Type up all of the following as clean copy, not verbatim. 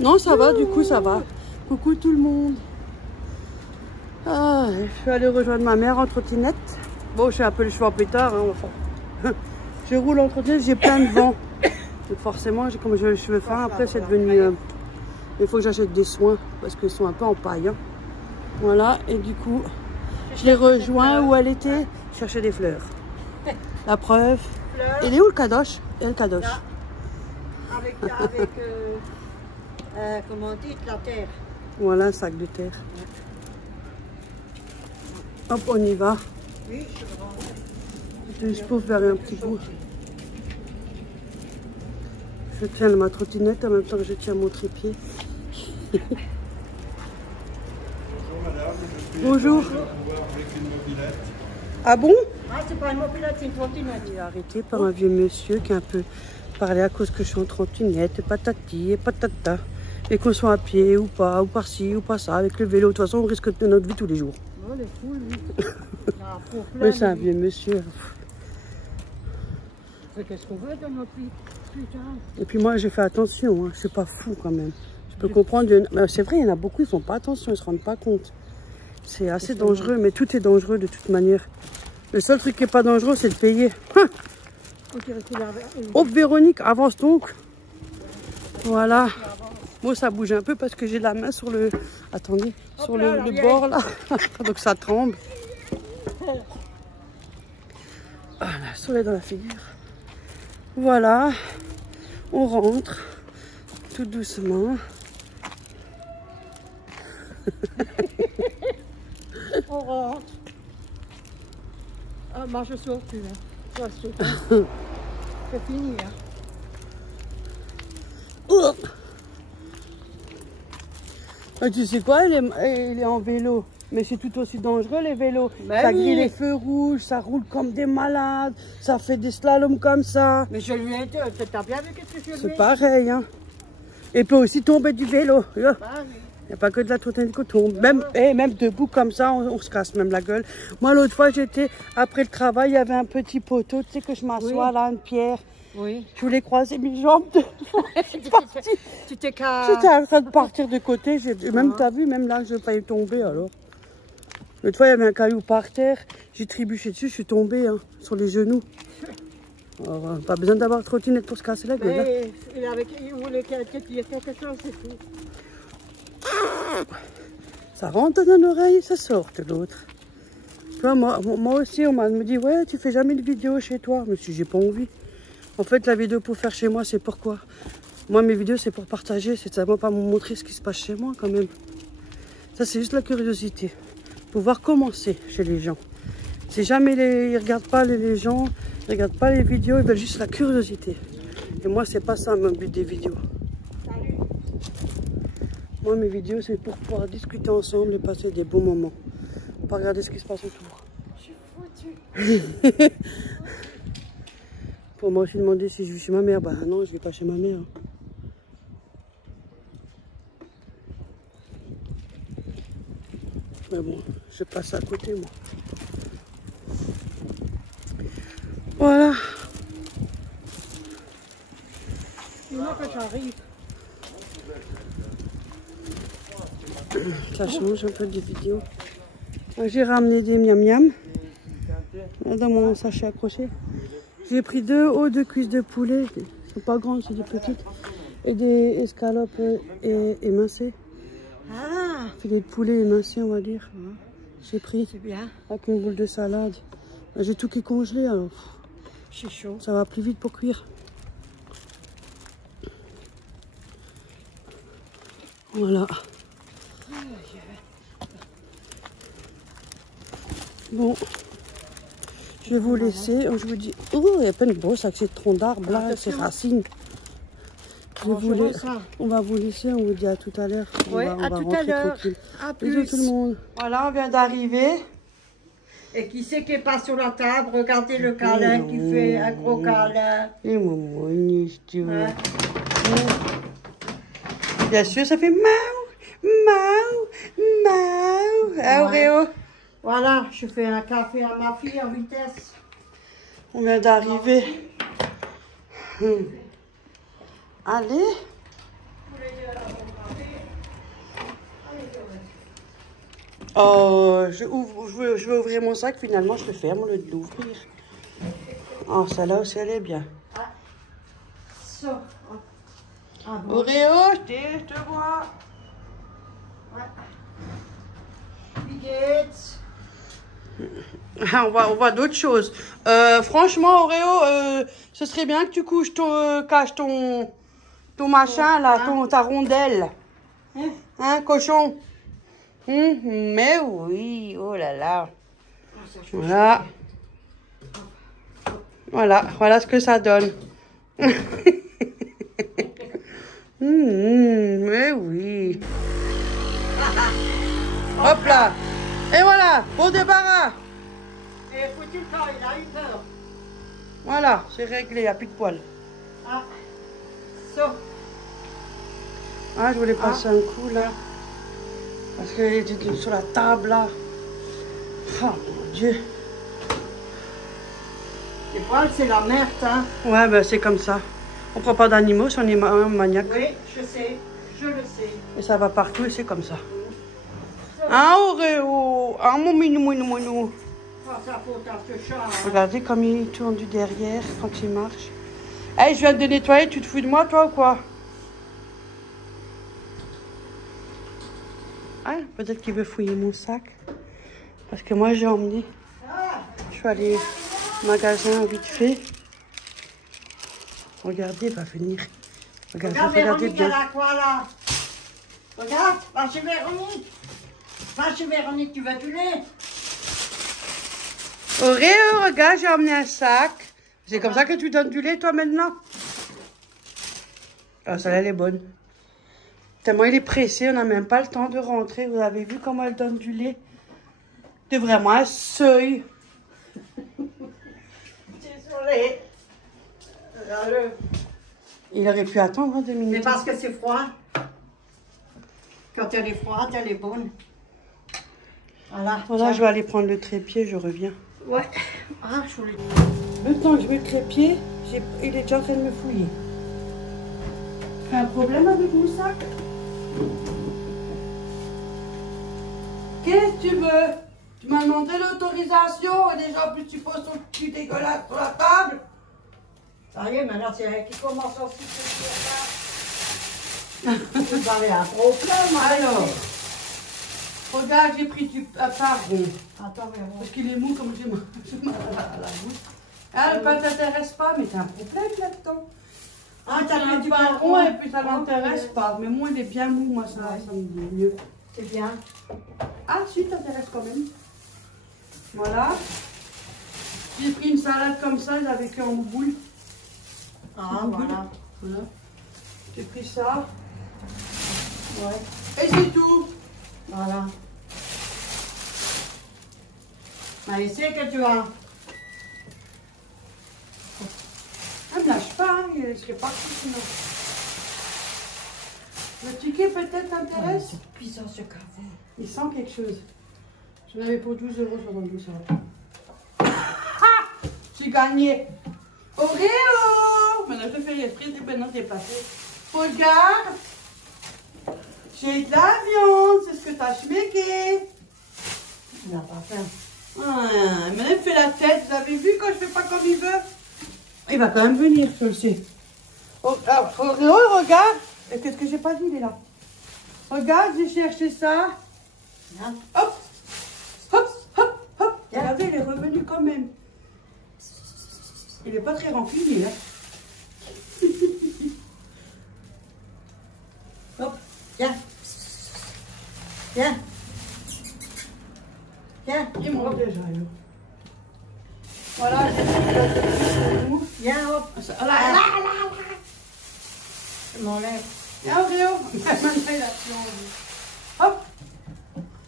Non, ça va, du coup, ça va. Coucou tout le monde. Ah, je suis allée rejoindre ma mère en trottinette. Bon, je fais un peu le choix plus tard. Hein, enfin. Je roule en trottinette, j'ai plein de vent. Donc forcément, comme j'ai les cheveux fins, après c'est devenu... il faut que j'achète des soins parce qu'ils sont un peu en paille. Hein. Voilà, et du coup, je l'ai rejoint où elle était, chercher des fleurs. La preuve. Il est où le kadosh? Et le kadosh. Là, avec comment on dit, la terre. Voilà un sac de terre. Hop, on y va. Oui, Je peux faire un petit bout. Je tiens ma trottinette en même temps que je tiens mon trépied. Bonjour madame, je suis Bonjour. avec une mobilette. Ah bon? Ah, c'est pas une mobilette, c'est une trottinette. Il est arrêté par un vieux monsieur qui a un peu parlé à cause que je suis en trottinette, patati et patata. Et qu'on soit à pied ou pas, ou par-ci ou par ça, avec le vélo. De toute façon, on risque de notre vie tous les jours. Oh, les fous, lui. Mais c'est un vieux monsieur. Qu'est-ce qu'on veut dans notre vie? Putain. Et puis moi, j'ai fait attention, hein. Je suis pas fou quand même. Je peux comprendre. C'est vrai, il y en a beaucoup, ils font pas attention, ils se rendent pas compte. C'est assez dangereux, mais tout est dangereux de toute manière. Le seul truc qui est pas dangereux, c'est de payer. Oh, Véronique, avance donc. Voilà. Moi, ça bouge un peu parce que j'ai la main sur le... Attendez, sur le bord, là. Donc, ça tremble. Voilà, soleil dans la figure. Voilà. On rentre. Tout doucement. On rentre. Ah, moi, je sors plus, là. C'est fini, hein. Ah, tu sais quoi, il est en vélo. Mais c'est tout aussi dangereux les vélos. Ben Ça oui. grille les feux rouges, ça roule comme des malades, ça fait des slaloms comme ça. Mais je lui ai dit, t'as bien vu qu'est-ce que je lui ai dit? C'est pareil, hein. Et peut aussi tomber du vélo. Il Ah, oui. n'y a pas que de la trottinette qui tombe. Même debout comme ça, on se casse même la gueule. Moi, l'autre fois, j'étais, après le travail, il y avait un petit poteau, tu sais, que je m'assois là, une pierre. Oui. Je voulais croiser mes jambes. Tu t'es qu'à... J'étais en train de partir de côté. Même, t'as vu, même là, j'ai failli tomber alors. L'autre fois, il y avait un caillou par terre. J'ai trébuché dessus, je suis tombée hein, sur les genoux. Alors, pas besoin d'avoir trottinette pour se casser la gueule. Mais il voulait dire quelque chose, c'est tout. Ça rentre dans l'oreille, ça sort de l'autre. Tu vois, moi aussi, on me dit, ouais, tu fais jamais de vidéo chez toi. Mais si j'ai pas envie. En fait, la vidéo pour faire chez moi, c'est pourquoi? Moi, mes vidéos, c'est pour partager. C'est ça, moi, pas me montrer ce qui se passe chez moi, quand même. Ça, c'est juste la curiosité. Pouvoir commencer chez les gens. Si jamais ils regardent pas les gens, ils regardent pas les vidéos, ils veulent juste la curiosité. Et moi, c'est pas ça mon but des vidéos. Salut. Moi, mes vidéos, c'est pour pouvoir discuter ensemble et passer des bons moments. Pas regarder ce qui se passe autour. Je suis foutue. Pour moi, je suis demandé si je vais chez ma mère. Bah non, je vais pas chez ma mère. Mais bon, je passe à côté, moi. Voilà. Dis-moi que j'arrive. Ça change un peu des vidéos. J'ai ramené des miam-miam dans mon sachet accroché. J'ai pris 2 hauts de cuisses de poulet. Ils sont pas grandes, c'est des petites. Et des escalopes émincées. Ah, Filet de poulet émincé, on va dire. J'ai pris c'est bien. avec une boule de salade. J'ai tout qui est congelé, alors Je suis chaud. ça va plus vite pour cuire. Voilà. Bon, je vais vous laisser. Je vous dis, oh, il y a plein de brosses avec ces troncs d'arbres là, ces racines. On va vous laisser, on vous dit à tout à l'heure. Oui, on à va tout à l'heure. tranquille. À Bisous plus. tout le monde. Voilà, on vient d'arriver. Et qui c'est qui est pas sur la table? Regardez le câlin qui fait un gros câlin. Et maman, si tu veux. Ouais. Bien sûr, ça fait miaou, miaou, miaou. Ah, Auréo. Voilà, je fais un café à ma fille en vitesse. On vient d'arriver. Allez. Oh, je vais ouvrir mon sac, finalement je le ferme au lieu de l'ouvrir. Oh, celle-là aussi elle est bien. Ah. So. Ah, bon. Oreo, je te vois. Ouais. Wie geht's? Ah, on voit d'autres choses. Franchement, Oreo, ce serait bien que tu caches ton machin là, ta rondelle. Hein, cochon? Mais oui, oh là là. Voilà. Voilà ce que ça donne. Mais oui. Hop là. Et voilà, au débarras. Et foutu le temps, il a eu peur. Voilà, c'est réglé, il n'y a plus de poils. Ah. So. Ah, je voulais passer un coup là. Parce qu'elle était sur la table là. Oh mon Dieu. Les poils, c'est la merde, hein. Ouais, ben c'est comme ça. On prend pas d'animaux si on est maniaque. Oui, je sais, je le sais. Et ça va partout et c'est comme ça. Ah, Oreo. Ah, mon minou. Oh, ça faut à ce chat. Hein. Regardez comme il tourne du derrière quand il marche. Hey, je viens de nettoyer, tu te fous de moi toi ou quoi? Ah, peut-être qu'il veut fouiller mon sac. Parce que moi j'ai emmené. Je suis allée au magasin vite fait. Regardez, il va venir. Regardez Véronique, bien. elle a quoi là? Regarde, va chez Véronique. Va chez Véronique, tu vas du lait? Oreo, regarde, j'ai emmené un sac. C'est comme ça que tu donnes du lait, toi, maintenant? Ah, celle-là, elle est bonne. Tellement il est pressé, on n'a même pas le temps de rentrer. Vous avez vu comment elle donne du lait? C'est vraiment un seuil. Désolée. Regarde-le. Il aurait pu attendre 2 minutes. Mais parce que c'est froid. Quand elle est froide, elle est bonne. Voilà. Voilà, je vais aller prendre le trépied, je reviens. Ouais. Ah, je voulais... Le temps que je mets le trépied, il est déjà en train de me fouiller. T'as un problème avec mon sac? Qu'est-ce que tu veux? Tu m'as demandé l'autorisation et déjà en plus tu poses ton cul dégueulasse sur la table. Ça y est, maintenant c'est elle qui commence aussi à se faire. Vous avez un problème Alors, regarde, j'ai pris du pardon. Attends, mais Parce qu'il est mou comme j'ai mal à la bouche. Ah, le pain t'intéresse pas, mais t'as un problème là-dedans. Ah, T'as mis du marron et puis ça m'intéresse pas. Mais moi, il est bien mou, moi, ça me dit mieux. C'est bien. Ah, si, t'intéresse quand même. Voilà. J'ai pris une salade comme ça, j'avais fait en boule. Ah, voilà. Voilà. J'ai pris ça. Ouais. Et c'est tout. Voilà. Allez, c'est que tu as. Ah, me lâche pas, hein. Il serait parti sinon. Le ticket peut-être t'intéresse? C'est bizarre ce café. Il sent quelque chose. J'en avais pour 12,72 €. Ah! J'ai gagné. Oreo! Maintenant, je fais l'esprit, maintenant t'es passé. Regarde! J'ai de la viande, c'est ce que t'as schmecké. Il n'a pas faim. Ah, maintenant il fait la tête, vous avez vu quand je fais pas comme il veut? Il va quand même venir, je le sais. Oh, Oreo, regarde! Et qu'est-ce que j'ai pas dit, il est là. Regarde, j'ai cherché ça. Hein? Hop! Hop! Hop! Hop! Regardez, il est revenu quand même. Il n'est pas très rancunier, hein. Hop, viens. Viens. Viens. Il monte déjà, là. Voilà, j'ai pour vous. Viens, hop. Là, là, là. Je m'enlève. Viens, Oreo. Maintenant, il a plus envie. Hop.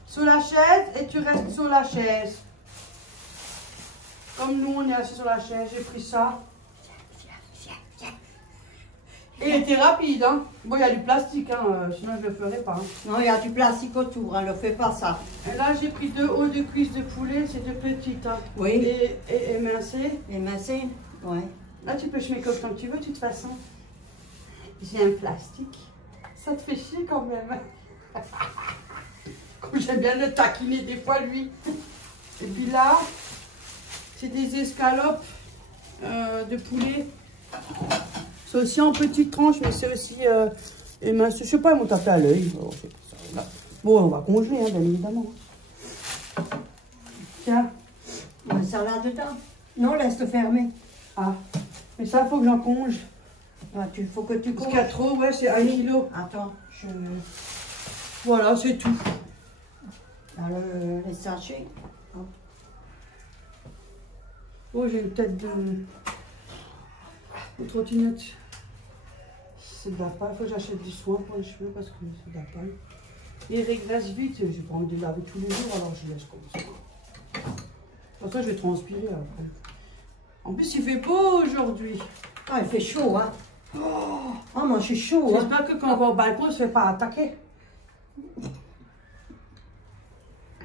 Sous la chaise et tu restes sur la chaise. Comme nous, on est assis sur la chaise, j'ai pris ça. Et il était rapide, hein. Bon, il y a du plastique, hein, sinon je ne le ferais pas. Hein. Non, il y a du plastique autour, hein, ne fais pas ça. Et là, j'ai pris 2 hauts de cuisses de poulet, c'est de petites. Hein. Oui. Et émincées. Émincé? Ouais. Là, tu peux chemer comme tu veux, de toute façon. J'ai un plastique. Ça te fait chier quand même. Comme j'aime bien le taquiner des fois, lui. Et puis là, c'est des escalopes de poulet. C'est aussi en petites tranches, mais c'est aussi mince. Je sais pas, ils m'ont tapé à l'œil. Bon, on va congeler, hein, bien évidemment. Tiens. On met ça là-dedans. Non, laisse-le fermer. Ah, mais ça, il faut que j'en conge. Ah, faut que tu Parce conges. qu'il y a trop, ouais, c'est 1 kilo. Attends, Voilà, c'est tout. les sachets. Hop. Oh, j'ai une tête de trottinette. C'est de la paille. Il faut que j'achète du soin pour les cheveux parce que c'est de la paille. Il régresse vite. J'ai pas envie de les laver tous les jours, alors je laisse comme ça. Pour ça, je vais transpirer après. En plus, il fait beau aujourd'hui. Ah, il fait chaud, hein. Oh, moi, je suis chaud, hein. J'espère que quand on va au balcon, on ne se fait pas attaquer.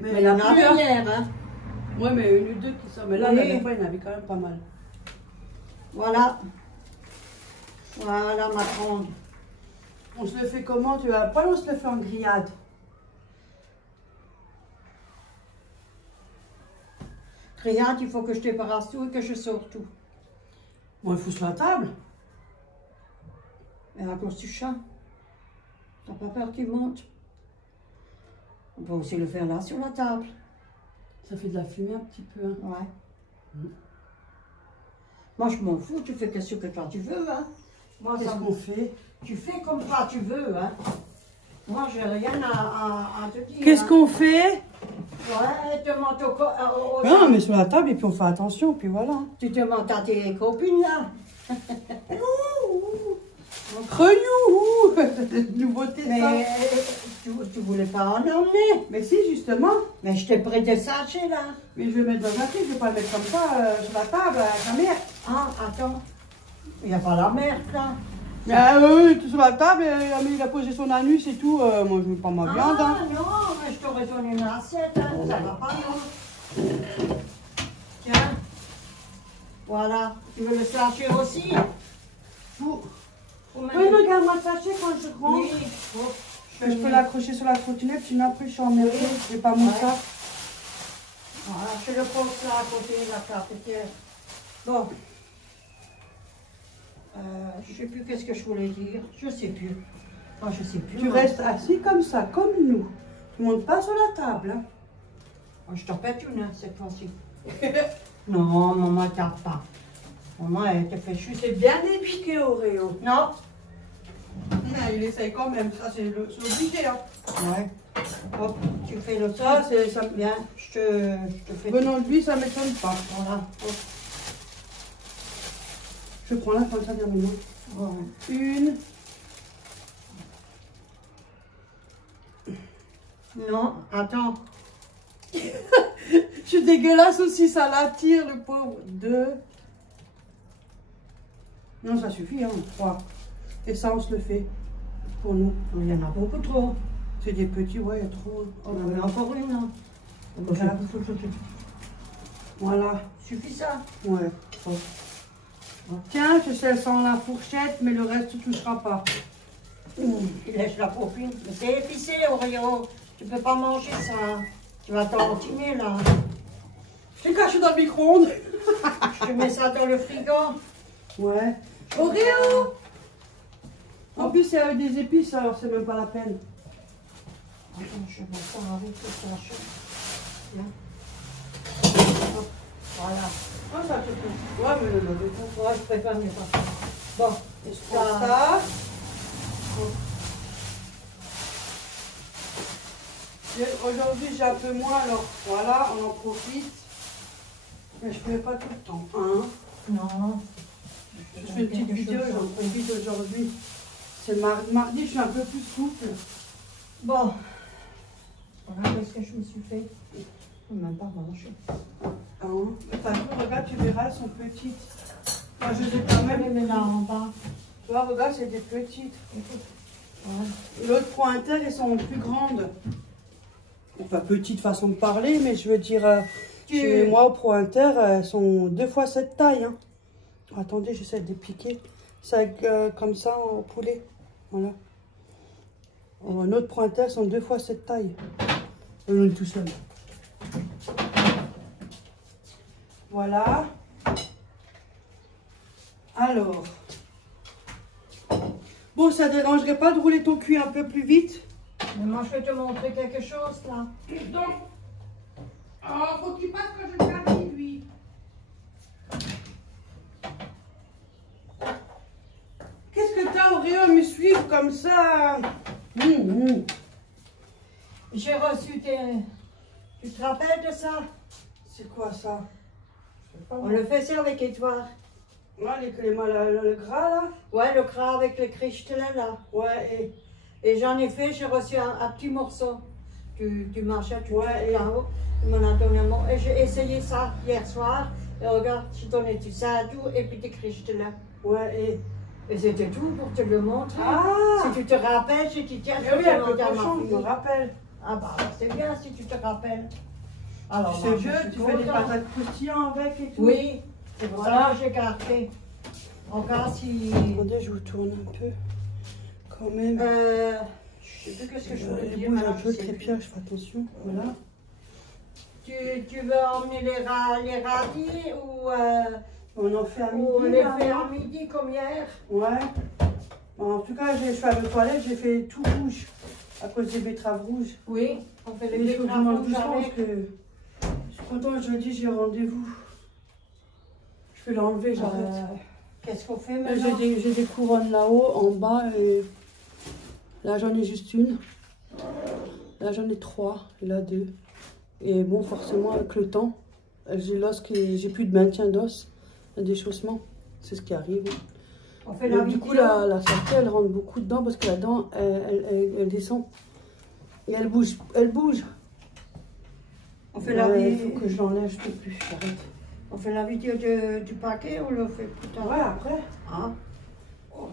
Mais il y en a plus, hier, hein. Ouais, mais une ou deux qui sont. Mais là, Oui. la dernière fois, il y en avait quand même pas mal. Voilà. Voilà, ma grande. On se le fait comment? Tu vas pas, on se le fait en grillade. Grillade, il faut que je débarrasse tout et que je sors tout. Bon, il faut sur la table. Mais à cause du chat. T'as pas peur qu'il monte? On peut aussi le faire là, sur la table. Ça fait de la fumée un petit peu. Hein. Ouais. Mm. Moi, je m'en fous, tu fais ce que toi tu veux, hein. Moi, Qu'est-ce qu'on fait? Tu fais comme toi tu veux, hein. Moi, j'ai rien à te dire. Qu'est-ce hein. qu'on fait? Ouais, te montes au Non, mais sur la table et puis on fait attention, puis voilà. Tu te montes à tes copines, là. Reyouhou! Nouveauté ça. Mais tu voulais pas en emmener. Mais si, justement. Mais je t'ai pris des sachets, là. Mais je vais mettre dans un truc, je vais pas le mettre comme ça sur la table avec la merde. Ah, attends. Il n'y a pas la merde, là. Mais tout sur la table, il a posé son anus et tout. Moi, je veux pas ma viande. Ah, Hein. non, mais je t'aurais donné une assiette, hein. Ça va pas, non. Tiens. Voilà. Tu veux le sachet aussi? Oui, Oui, regarde-moi le sachet quand je rentre. Oui. Oh, Je peux l'accrocher sur la trottinette, sinon après je suis emmerdée. J'ai pas mon sac. Voilà, je le pose là à côté de la cafetière. Bon. Je sais plus qu'est-ce que je voulais dire. Je sais plus. Oh, je sais plus. Tu restes assis comme ça, comme nous. Tu montes pas sur la table. Hein. Oh, je t'en pète une, hein, cette fois-ci. Non, maman, elle tape pas. Maman, elle te fait chuter. C'est bien épiqué, Oreo. Non. Il essaye quand même, ça c'est obligé. Hein. Ouais. Hop, tu fais le Ça, ça. c'est ça. Bien, je te fais. Venant de lui, ça m'étonne pas. Voilà. Hop. Je prends là comme ça dans mes mains. Voilà. Une. Non, attends. Je suis dégueulasse aussi, ça l'attire, le pauvre. 2. Non, ça suffit, hein, 3. Et ça, on se le fait pour nous. Il y en a beaucoup trop. C'est des petits, ouais, il y a trop. On en met encore une, hein. Voilà. Voilà. Suffit ça. Ouais. Tiens, je sais sans la fourchette, mais le reste, tu ne toucheras pas. Il lèche la copine. Mais c'est épicé, Oreo. Tu peux pas manger ça. Tu vas t'entiner là. Je l'ai caché dans le micro-ondes. Je te mets ça dans le frigo. Ouais. Oreo! En plus, c'est des épices, alors c'est même pas la peine. Attends, je mets ça avec le sachet. Là. Hop, voilà. Ah, ça te fait. Ouais, mais non, Ouais, je préfère mieux ça. Bon, je prends ça. Aujourd'hui, j'ai un peu moins, alors voilà, on en profite. Mais je ne fais pas tout le temps. Hein? non. Je fais une petite vidéo, j'en profite aujourd'hui. C'est mardi, je suis un peu plus souple. Bon. Voilà ce que je me suis fait. Je ne peux même pas manger. Hein? Enfin, regarde, tu verras, elles sont petites. Moi, je les ai quand même. Mais là en bas. Tu vois, regarde, c'est des petites. Ouais. L'autre pointeur, elles sont plus grandes. Enfin, petite façon de parler, mais je veux dire, chez moi, au pointeur, elles sont 2 fois cette taille. Hein. Attendez, j'essaie de les piquer. C'est comme ça au poulet. Voilà. Notre pointeur sont 2 fois cette taille. On est tout seul. Voilà. Alors. Bon, ça ne dérangerait pas de rouler ton cul un peu plus vite? Mais moi, je vais te montrer quelque chose, là. Donc, oh, faut qu'il passe quand je termine, lui. Qu'est-ce que t'as, Auréo, à me suivre comme ça? J'ai reçu tes... Tu te rappelles de ça? C'est quoi ça? Je sais pas, On le faisait avec Édouard. ouais, le gras, là? Ouais, le gras avec le cristallin, là. Ouais, Et j'en ai fait, j'ai reçu un petit morceau du machin, Ouais, et- là-haut. Il m'en a donné un mot. Et j'ai essayé ça hier soir. Et regarde, j'ai donné tout ça à tout et puis des cristallins. ouais, Et c'était tout pour te le montrer. Ah! Si tu te rappelles, j'ai dit tiens, Mais je oui, vais avec le demander à ma cochon, je me fille. rappelle. Ah bah c'est bien si tu te rappelles. Alors, C'est moi, vieux, je suis tu fais des contente. patates croustillantes avec et tout. Oui, c'est pour Voilà. ça que j'ai gardé. Encore si... Attendez, je vous tourne un peu. Quand même. Je sais plus qu'est-ce que je voulais Je dire. bouge un maintenant, peu je sais le plus. trépied, je fais attention. Voilà. Tu veux emmener les radis ou On en fait à midi. on les là, fait non? à midi comme hier? Ouais. Bon, en tout cas, je suis à la toilette, j'ai fait tout rouge. À cause des betteraves rouges. Oui, on fait Et les il faut que je betteraves mange rouges doucement parce avec. que je suis contente, jeudi, j'ai rendez-vous. Je vais l'enlever, j'arrête. Qu'est-ce qu'on fait Là, maintenant? j'ai des couronnes là-haut, en bas, et là j'en ai juste une. Là j'en ai 3, et là 2. Et bon, forcément, avec le temps, j'ai plus de maintien d'os, un déchaussement. C'est ce qui arrive. On fait Donc, la du coup, vidéo. la sortie, elle rentre beaucoup dedans parce que la dent, elle descend. Et elle bouge. Elle bouge. On fait la Il vidéo. faut que je l'enlève, je peux plus, j'arrête. On fait la vidéo du paquet ou on le fait plus tard? Ouais, après. Ah.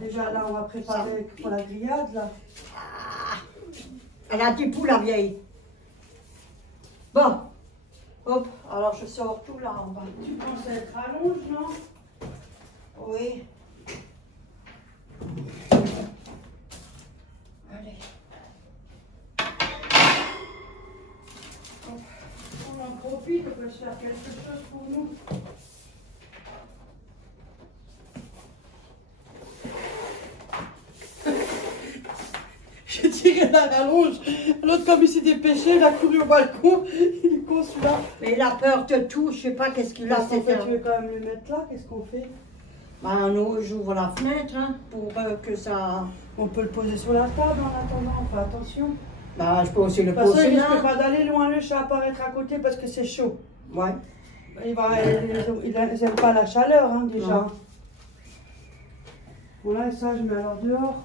Déjà là, on va préparer pour la grillade, là. Elle a des poules, la vieille. Bon. Hop, alors je sors tout là en bas. Tu penses à être allonge, non? Oui. Allez. On en profite, on peut se faire quelque chose pour nous. J'ai tiré la rallonge. L'autre, comme il s'est dépêché, il a couru au balcon. Il est con celui-là. Mais il a peur de tout, je sais pas qu'est-ce qu'il a. En fait, C'est tu veux quand même le mettre là, qu'est-ce qu'on fait? bah, nous, j'ouvre la fenêtre hein, pour que ça. On peut le poser sur la table en attendant, on fait attention. Bah, je peux aussi le De toute façon, poser il risque là. pas d'aller loin, le chat apparaître à côté parce que c'est chaud. Ouais. Ils n'aiment pas la chaleur, hein, déjà. Non. Voilà, et ça, je mets alors dehors.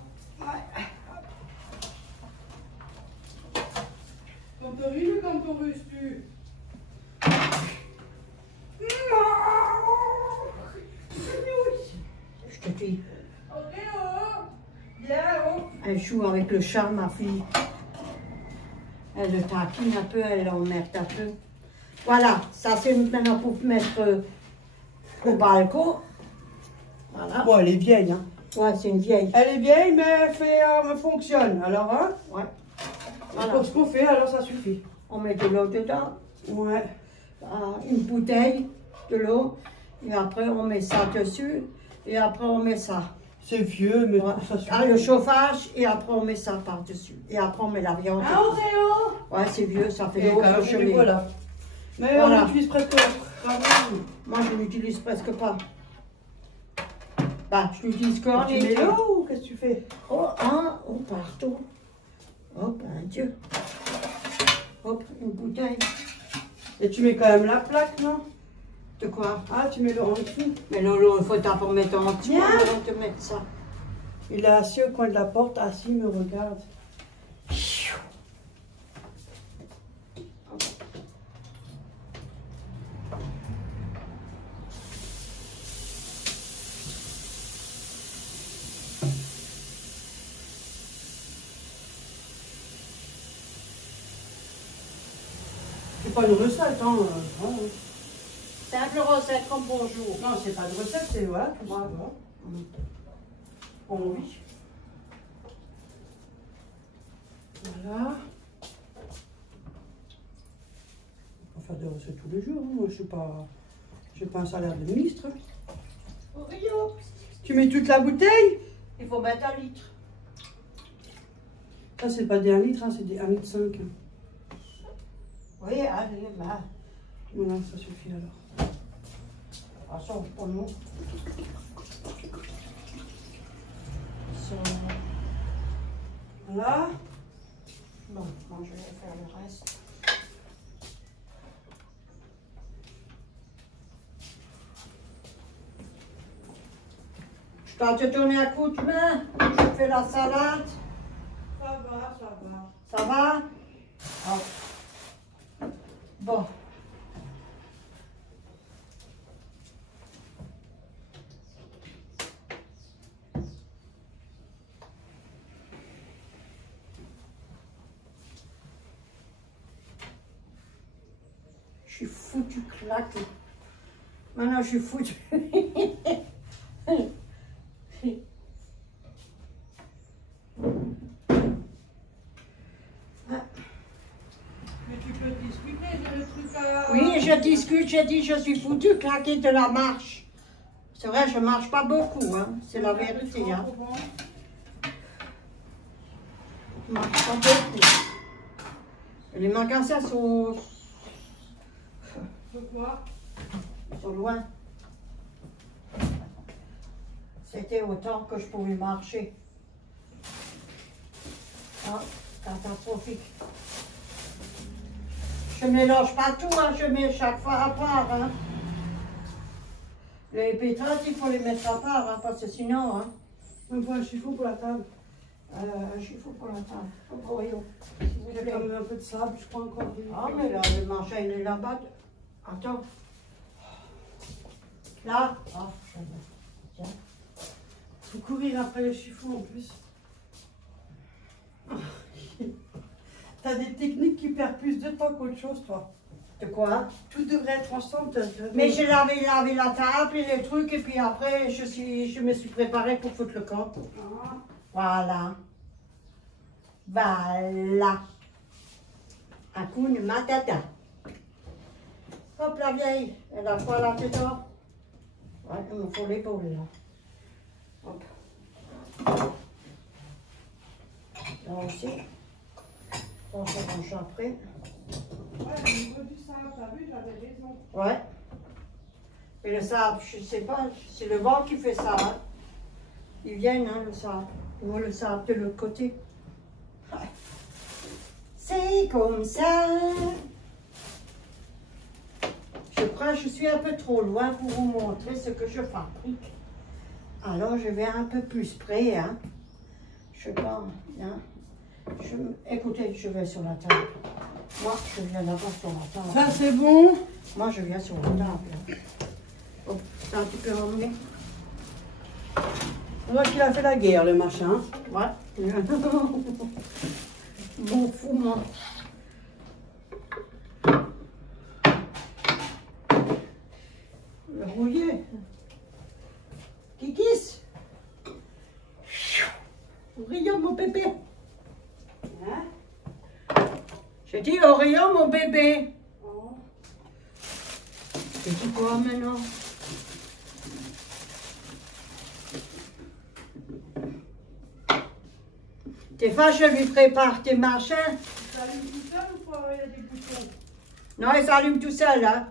Quand t'as vu le cantorus, tu... Je te dis. Viens, oh. Elle joue avec le chat, ma fille. Elle le taquine un peu, elle l'emmerde un peu. Voilà, ça c'est maintenant pour mettre au balcon. Voilà. Bon, elle est vieille, hein. Ouais, c'est une vieille. Elle est vieille, mais elle fonctionne. Alors, hein, Ouais. pour Voilà. ce qu'on fait, alors ça suffit. On met de l'eau dedans, Ouais. une bouteille de l'eau, et après on met ça dessus, et après on met ça. C'est vieux, mais Ouais. ça suffit. Ah, le chauffage, et après on met ça par-dessus. Et après on met la viande. Ah, Auréo! Ouais, c'est vieux, ça fait Et longtemps quand que je même, l'ai. voilà. Mais Voilà. on utilise presque la rallonge. Moi, je l'utilise presque pas. Bah, je l'utilise quand Tu mets l'eau ou qu'est-ce que tu fais? Oh, hein, oh, partout. Hop, un Dieu. Hop, une bouteille. Et tu mets quand même la plaque, non? De quoi? Ah, tu mets l'eau en dessous. Mais non, non, il faut d'abord mettre en dessous Viens. avant de mettre ça. Il est assis au coin de la porte, assis, il me regarde. C'est pas une recette, hein. Ouais. Simple recette comme bonjour. Non, c'est pas de recette, c'est voilà, tout ça. Voilà. On vit. Voilà. On va faire des recettes tous les jours. Hein. Moi, je suis pas un salaire de ministre. Oreo. Tu mets toute la bouteille? Il faut mettre 1 litre. Ça, c'est pas des 1 litre, hein, c'est des 1,5 litre. Oui, allez, bah. Voilà, ça suffit alors. Ah, ça, pour nous. Voilà. Bon, moi, je vais faire le reste. Je dois te donner un coup de main. Je fais la salade. Ça va, ça va. Ça va? Ah. Bon. Je suis foutu claqué. Maintenant, je suis foutu. Mais tu peux discuter de le truc à... Oui, je discute, j'ai dit, je suis foutu claqué de la marche. C'est vrai, je marche pas beaucoup, hein. C'est la vérité, hein. Je marche pas beaucoup. Et les magasins sont quoi? loin. C'était autant que je pouvais marcher. Ah, catastrophique. Je ne mélange pas tout, hein, je mets chaque fois à part. Hein. Les pétrates, il faut les mettre à part, hein, parce que sinon... Hein, Il faut un chiffon pour la table. un chiffon pour la table. Oh, oui, oh, s'il vous Il y a plaît. quand même un peu de sable, je crois encore. Ah, mais là, le marché, il est là-bas. Attends. Là. Ah, tiens. Faut courir après le chiffon en plus. T'as des techniques qui perdent plus de temps qu'autre chose, toi. De quoi? Tout devrait être ensemble. Mais j'ai lavé la table et les trucs, et puis après, je me suis préparée pour foutre le camp. Ah. Voilà. Voilà. Hakuna Matata. Hop, la vieille, elle a quoi la tête d'or? Ouais, il me faut l'épaule là. Hop. Là aussi. On se range après. Ouais, au niveau du sable, t'as vu, j'avais raison. Ouais. Et le sable, je sais pas, c'est le vent qui fait ça. Hein. Ils viennent, hein, le sable. Moi, le sable de l'autre côté. C'est comme ça. Je crois que je suis un peu trop loin pour vous montrer ce que je fabrique. Alors, je vais un peu plus près. Hein. Je sais pas. Hein. Écoutez, je vais sur la table. Moi, je viens là-bas sur la table. Ça, c'est bon. Moi, je viens sur la table. Oh, c'est un petit peu emmené. On voit qu'il a fait la guerre, le machin. Ouais. Bon fou, moi. Le rouillé. Kikis. Oreo, mon bébé. Hein? J'ai dit Oreo, mon bébé. Oh. J'ai dit quoi maintenant? Des fois, je lui prépare tes machins. Ça allume tout seul ou il y a des boutons? Non, il s'allume tout seul, hein.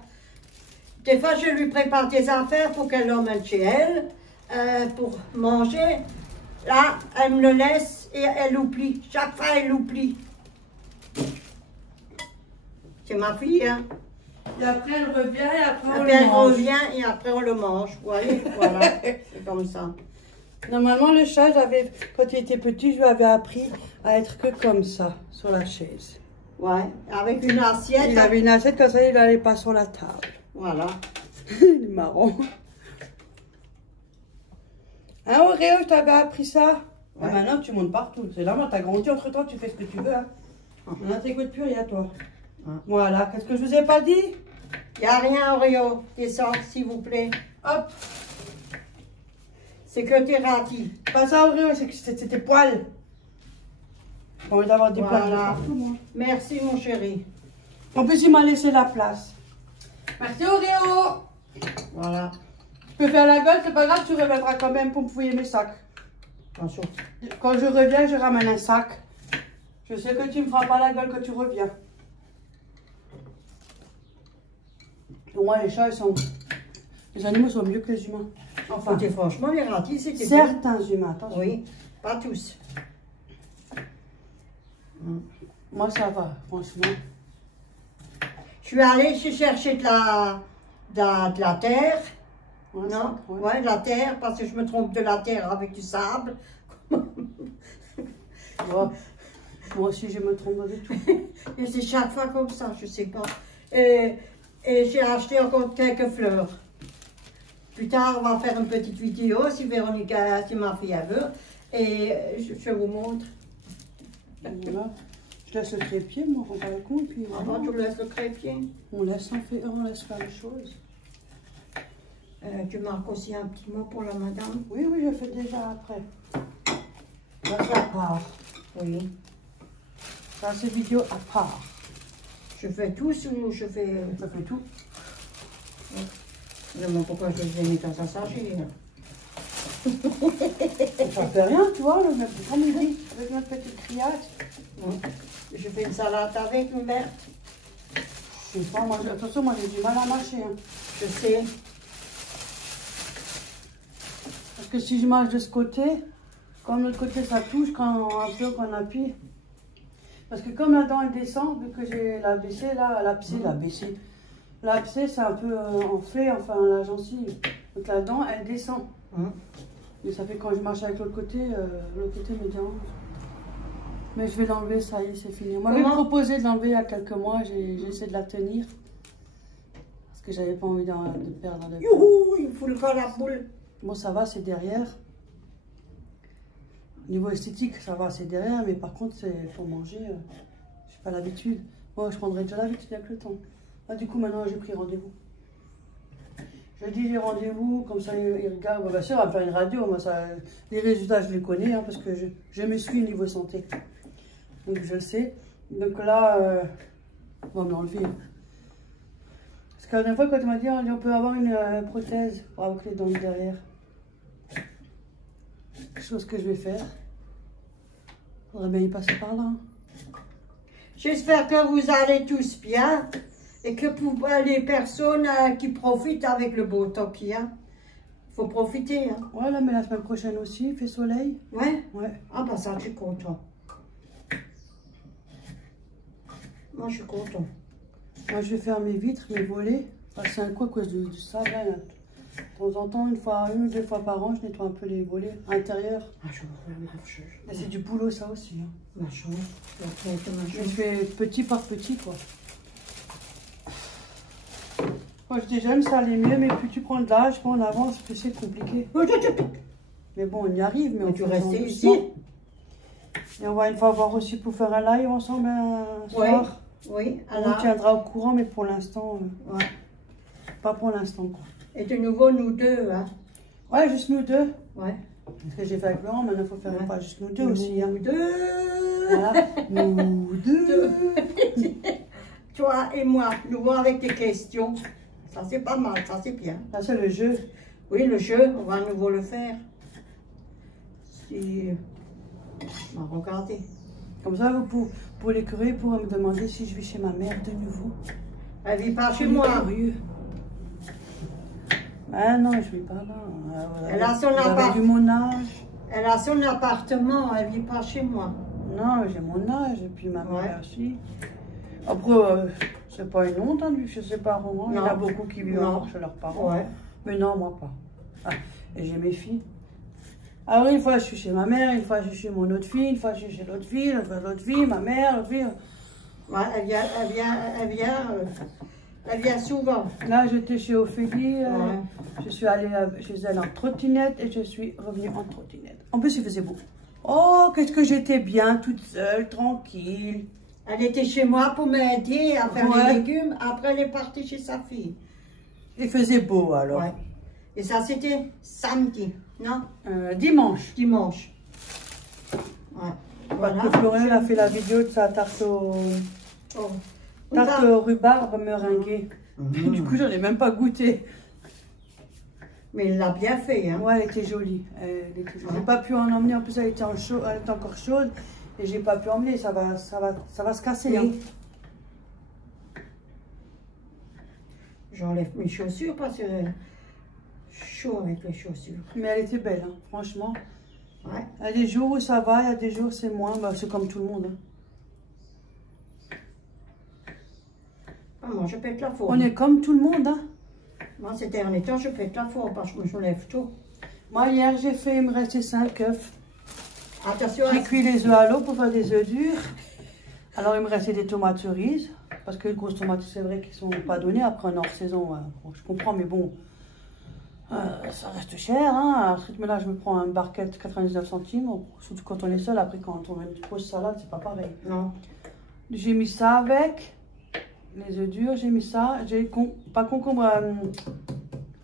Des fois, je lui prépare des affaires pour qu'elle l'emmène chez elle, pour manger. Là, elle me le laisse et elle oublie. Chaque fois, elle oublie. C'est ma fille, hein. Et après, elle revient et après, on Après, le elle mange. revient et après, on le mange. Vous voyez, voilà. C'est comme ça. Normalement, le chat, quand il était petit, je lui avais appris à être que comme ça, sur la chaise. Ouais, avec une assiette. Il avait une assiette, comme ça, il n'allait pas sur la table. Voilà. Il est marrant. Hein, Oreo, je t'avais appris ça? Ouais. Ah, maintenant, tu montes partout. C'est là, moi, t'as grandi entre-temps, tu fais ce que tu veux. Hein. Maintenant, t'écoutes plus rien, toi. Ouais. Voilà, qu'est-ce que je vous ai pas dit? Il n'y a rien, Oreo. Descends, s'il vous plaît. Hop, C'est que tes ratis. pas ça, Oreo, c'est tes poils. J'ai envie d'avoir des plages Voilà. partout, moi. Merci, mon chéri. En plus, il m'a laissé la place. Merci, Oreo. Voilà. Tu peux faire la gueule, c'est pas grave, tu reviendras quand même pour me fouiller mes sacs. Attention. Quand je reviens, je ramène un sac. Je sais que tu me feras pas la gueule quand tu reviens. Pour moi, les chats, les animaux sont mieux que les humains. Enfin, C'était franchement, les ratis, c'était bon. certains humains, attention. Oui, pas tous. Moi, ça va, franchement. Je suis allée chercher de la terre. Ouais, Non, ouais. ouais, de la terre, parce que je me trompe de la terre avec du sable. Ouais. Moi aussi, je me trompe du tout. Et c'est chaque fois comme ça, je sais pas. Et j'ai acheté encore quelques fleurs. Plus tard, on va faire une petite vidéo, si Véronica, si ma fille elle veut. Et je vous montre. Voilà. Je laisse le trépied, moi, on va le coup, et puis voilà. Avant, tu laisses le crépier. On laisse faire les choses. Tu marques aussi un petit mot pour la madame. Oui, oui, je fais déjà après. Là, c'est à part. Oui. Ça, c'est vidéo à part. Je fais tout ou je fais... Ça fait tout. Je me demande pourquoi je les ai mis dans un sachet. Ça fait rien, tu vois, comme il dit, avec notre petite criade. Oui. Je fais une salade avec une verte. Je sais pas, moi, attention, moi j'ai du mal à mâcher. Hein. Je sais. Parce que si je mâche de ce côté, comme de l'autre côté ça touche quand un peu qu'on appuie. Parce que comme la dent elle descend, vu que j'ai l'abcé là, l'abcé c'est un peu enflé, enfin la gencive. Donc la dent elle descend. Et ça fait quand je marche avec l'autre côté me dérange. Mais je vais l'enlever, ça y est, c'est fini. Moi, j'avais proposé de l'enlever il y a quelques mois, j'ai essayé de la tenir. Parce que j'avais pas envie de perdre le... Youhou, il faut le faire la poule. Bon, ça va, c'est derrière. Au niveau esthétique, ça va, c'est derrière. Mais par contre, c'est pour manger, je n'ai pas l'habitude. Moi, je prendrai déjà l'habitude avec le temps. Là, du coup, maintenant, j'ai pris rendez-vous. Je dis j'ai rendez-vous, comme ça, ils regardent. Bon, bien sûr, on va faire une radio. Moi, ça, les résultats, je les connais, hein, parce que je me suis au niveau santé. Donc, je le sais. Donc là, on va me l'enlever. Parce que la dernière fois, quand tu m'as dit, on peut avoir une prothèse pour avoir les dents derrière. Chose que je vais faire. Faudrait bien y passer par là. J'espère que vous allez tous bien et que pour les personnes qui profitent avec le beau temps qu'il y a, il faut profiter. Hein. Ouais, là, mais la semaine prochaine aussi, il fait soleil. Ouais? Ouais. Ah bah ça, je suis content. Moi, je suis content. Moi, je vais faire mes vitres, mes volets. C'est un coup à cause du sable. Là. De temps en temps, une ou deux fois par an, je nettoie un peu les volets intérieurs. Ah, je vois la chose. Mais c'est du boulot, ça aussi. Hein. Ma chance. Je fais petit par petit, quoi. Moi, je dis, j'aime ça aller mieux, mais plus tu prends de l'âge, plus on avance, plus c'est compliqué. Mais bon, on y arrive, mais on tu peut restes rester ici. Et on va une fois voir aussi pour faire un live ensemble un soir. Oui, On vous tiendra au courant, mais pour l'instant, ouais. pas pour l'instant, quoi. Et de nouveau, nous deux, hein. Ouais, juste nous deux. Ouais. Parce que j'ai fait avec Laurent, maintenant il faut faire pas juste nous deux aussi. Hein. Nous deux. Voilà. Nous deux. Toi et moi, nous avec des questions. Ça, c'est pas mal, ça, c'est bien. Ça, c'est le jeu. Oui, le jeu, on va à nouveau le faire. Si... On va regarder. Comme ça, vous pour les curés pourrez me demander si je vais chez ma mère de nouveau. Elle vit pas chez moi. Curieux. Ah non, je vais pas là. Elle a son appart. appart. Vu mon âge. Elle a son appartement, elle vit pas chez moi. Non, j'ai mon âge et puis ma mère Ouais. aussi. Après, c'est pas une honte, hein, vu que je sais pas vraiment. Il y en a beaucoup qui vivent encore chez leurs parents. Ouais. Mais non, moi pas. Ah, et j'ai mes filles. Alors, une fois, je suis chez ma mère, une fois, je suis chez mon autre fille, une fois, je suis chez l'autre fille, l'autre fille, ma mère, l'autre fille. Ouais, elle vient souvent. Là, j'étais chez Ophélie, Ouais. je suis allée chez elle en trottinette et je suis revenue en trottinette. En plus, il faisait beau. Oh, qu'est-ce que j'étais bien, toute seule, tranquille. Elle était chez moi pour m'aider à faire Ouais. les légumes. Après, elle est partie chez sa fille. Il faisait beau, alors. Ouais. Et ça, c'était samedi, non? Dimanche. Dimanche. Ouais. Voilà. Que Florian a fait la vidéo de sa tarte au rhubarbe meringuée. Du coup, j'en ai même pas goûté. Mais il l'a bien fait, hein. Ouais, elle était jolie. J'ai pas pu en emmener. En plus, elle était encore chaude. Et j'ai pas pu emmener. Ça va se casser. Oui. Hein. J'enlève mes chaussures parce que chaud avec les chaussures. Mais elle était belle, hein, franchement. Ouais. Il y a des jours où ça va, il y a des jours c'est moins. Bah, c'est comme tout le monde. Hein. Ah, moi, je pète la forme. On est comme tout le monde. Hein. Moi, ces derniers temps, je pète la forme parce que je me lève tôt. Moi, hier, il me restait 5 œufs. Attention. J'ai cuit les œufs à l'eau pour faire des œufs durs. Alors, il me restait des tomates cerises. Parce que les grosses tomates, c'est vrai qu'ils ne sont pas données après un hors-saison. Hein. Bon, je comprends, mais bon, ça reste cher. Hein. À ce rythme-là, je me prends un barquette 99 centimes. Surtout quand on est seul. Après, quand on a une grosse salade, c'est pas pareil. Non. J'ai mis ça avec les œufs durs. J'ai mis ça. J'ai pas concombre.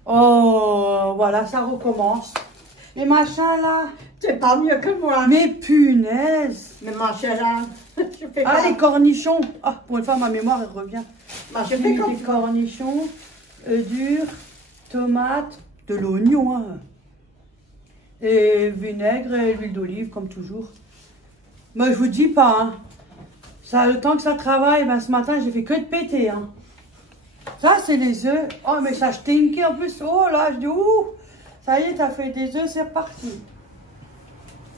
Oh, voilà, ça recommence. Les machins là. C'est pas mieux que moi. Mais punaise. Mais machins là. Je fais Ah, pas. les cornichons. Ah, pour une fois, ma mémoire, elle revient. Bah, je J'ai fais mis comme des ça. cornichons, œufs durs, tomates, de l'oignon, hein. Et vinaigre et l'huile d'olive, comme toujours. Moi, je vous dis pas, hein. Ça, le temps que ça travaille, ben, ce matin, j'ai fait que de péter, hein. Ça, c'est les œufs. Oh, mais ça stinky en plus. Oh là, je dis, ouh, ça y est, t'as fait des œufs, c'est reparti.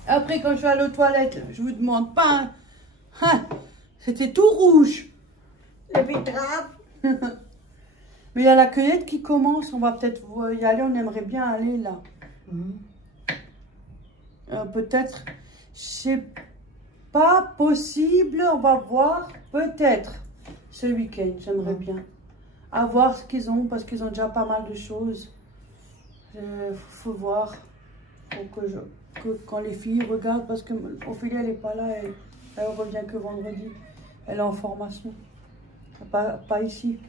Après, quand je suis allée aux toilettes, je vous demande pas, hein. Hein, c'était tout rouge. Les betteraves. Mais il y a la cueillette qui commence. On va peut-être y aller. On aimerait bien aller là. Peut-être. C'est pas possible. On va voir. Peut-être. Ce week-end. J'aimerais bien. À voir ce qu'ils ont. Parce qu'ils ont déjà pas mal de choses. Faut voir. Faut que quand les filles regardent. Parce que Ophélie, elle n'est pas là. Elle revient que vendredi. Elle est en formation. Pas ici.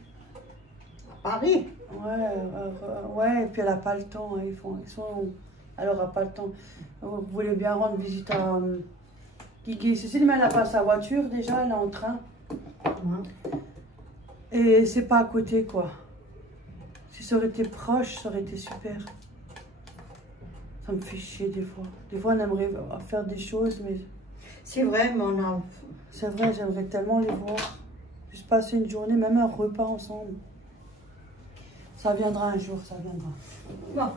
Paris. Ouais, et puis elle n'a pas le temps. Hein, elle n'aura pas le temps. Vous voulez bien rendre visite à Guigui. Cécile, mais elle n'a pas sa voiture déjà, elle est en train. Et c'est pas à côté, quoi. Si ça aurait été proche, ça aurait été super. Ça me fait chier des fois. Des fois, on aimerait faire des choses, mais... C'est vrai, mon enfant. C'est vrai, j'aimerais tellement les voir. Juste passer une journée, même un repas ensemble. Ça viendra un jour, ça viendra. Bon,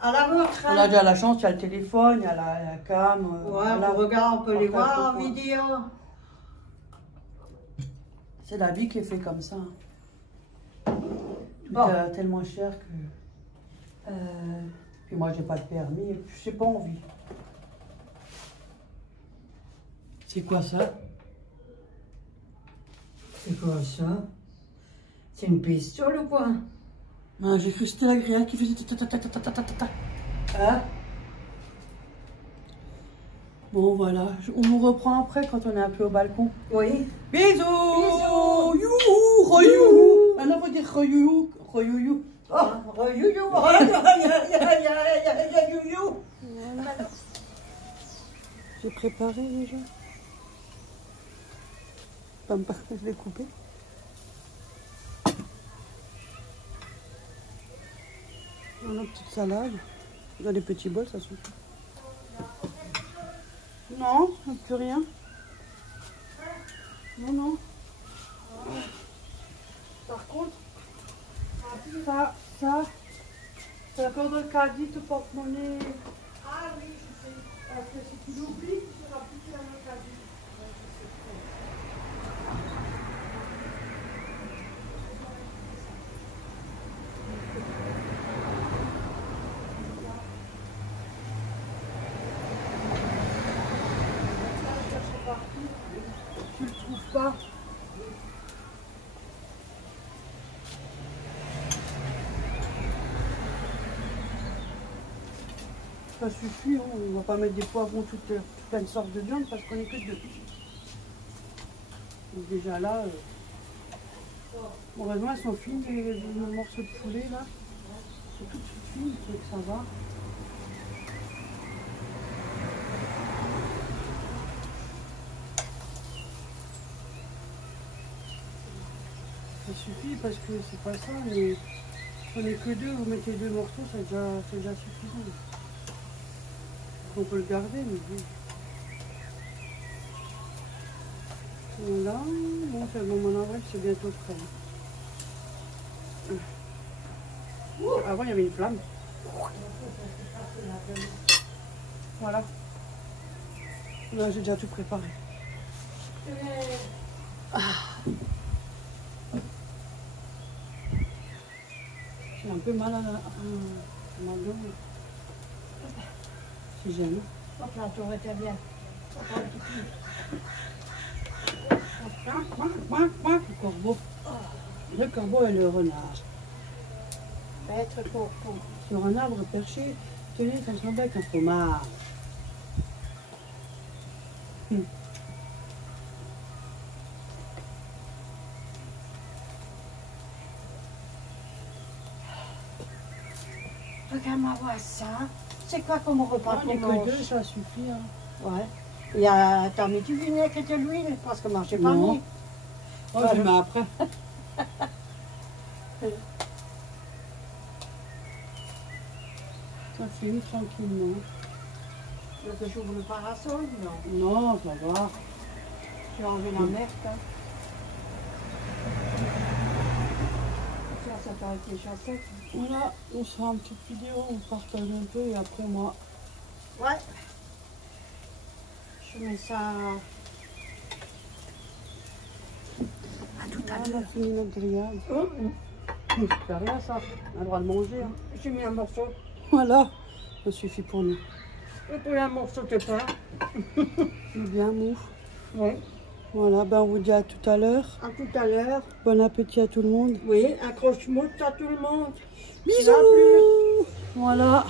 à la vôtre. On a déjà la chance, il y a le téléphone, il y a la cam. Ouais, voilà. on regarde, on peut les voir en vidéo. C'est la vie qui est faite comme ça. Tout Bon. est tellement cher que... Puis moi, j'ai pas de permis et puis j'ai pas envie. C'est quoi ça? C'est quoi ça? C'est une pistole ou quoi? Ah, j'ai cru que c'était la grillade qui faisait ta. Hein? Bon, voilà. On vous reprend après quand on est un peu au balcon. Oui. Bisous! Bisous! Youhou! Royouhou! Maintenant, faut dire royouhou. Royouhou. Oh, royouhou! Voilà. J'ai préparé déjà. Je l'ai coupé. Voilà, petite salade. Dans des petits bols, ça suffit. Non, plus rien. Non, non. Par contre, ça, c'est encore dans le caddie, ton porte-monnaie. Ah oui, je sais. Parce que si tu l'oublies, tu seras plus dans le caddie. Tu le trouves pas? Ça suffit, hein. On va pas mettre des poivrons, toute plein de sortes de viande parce qu'on est que deux. Donc déjà là, heureusement elles sont fines les morceaux de poulet là. C'est tout fines, donc ça va. ça suffit parce que c'est pas ça, mais on n'est que deux, vous mettez 2 morceaux, c'est déjà suffisant. On peut le garder, mais oui. Voilà, bon, c'est bon, mon avril, c'est bientôt prêt. Avant, il y avait une flamme. Voilà. Là, j'ai déjà tout préparé. Ah. J'ai un peu mal à ma gueule. Si j'aime. Hop là, tu aurais été bien. Le corbeau. Le corbeau et le renard. Être pour. Sur un arbre perché, tenez dans son bec un fromage. Regarde-moi voir ça. C'est quoi comme repas On n'est qu'on mange? que 2, ça suffit. Hein. Ouais. Il y a, t'as mis du vinaigre et de l'huile parce que moi, j'ai pas Non. mis. Oh, je mets après. Ça fume tranquillement. Tu veux que j'ouvre le parasol? Non. Non, ça va. J'ai enlevé la merde. Hein. Ça paraît déjà sec. Voilà, on se fait une petite vidéo, on partage un peu et après moi. Ouais. Je mets ça. À tout à l'heure. On a fini notre grillade. C'est rien ça, on a le droit de manger. Hein. J'ai mis un morceau. Voilà, ça suffit pour nous. Et puis un morceau de pain. Bien mou. Oui. Voilà, ben on vous dit à tout à l'heure. À tout à l'heure. Bon appétit à tout le monde. Oui, accroche-moi à tout le monde. Bisous. Voilà,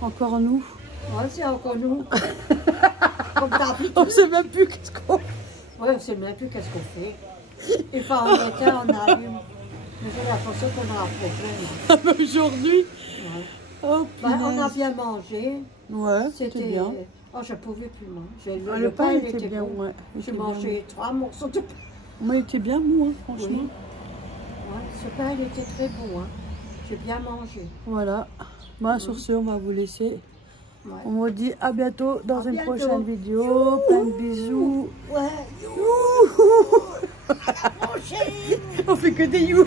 encore nous. Ouais, c'est encore nous. Comme d'habitude. On sait même plus qu'est-ce qu'on fait. Ouais, on sait même plus qu'est-ce qu'on fait. Une fois en été, on allume. Mais j'ai l'impression qu'on a un problème. Aujourd'hui. Ouais. Oh, Ben, on a punaise. bien mangé. Ouais, c'était bien. Oh, je ne pouvais plus manger. Ah, le pain était bien, bon. ouais. il J'ai était mangé 3 morceaux de pain. bien. Mais il était bien mou, hein, franchement. Oui. Ouais, ce pain, il était très bon. Hein. J'ai bien mangé. Voilà. Bah, sur ce, on va vous laisser. Ouais. On vous dit à bientôt dans une bientôt. prochaine vidéo. Plein de bisous. Ouais. On fait que des youhou.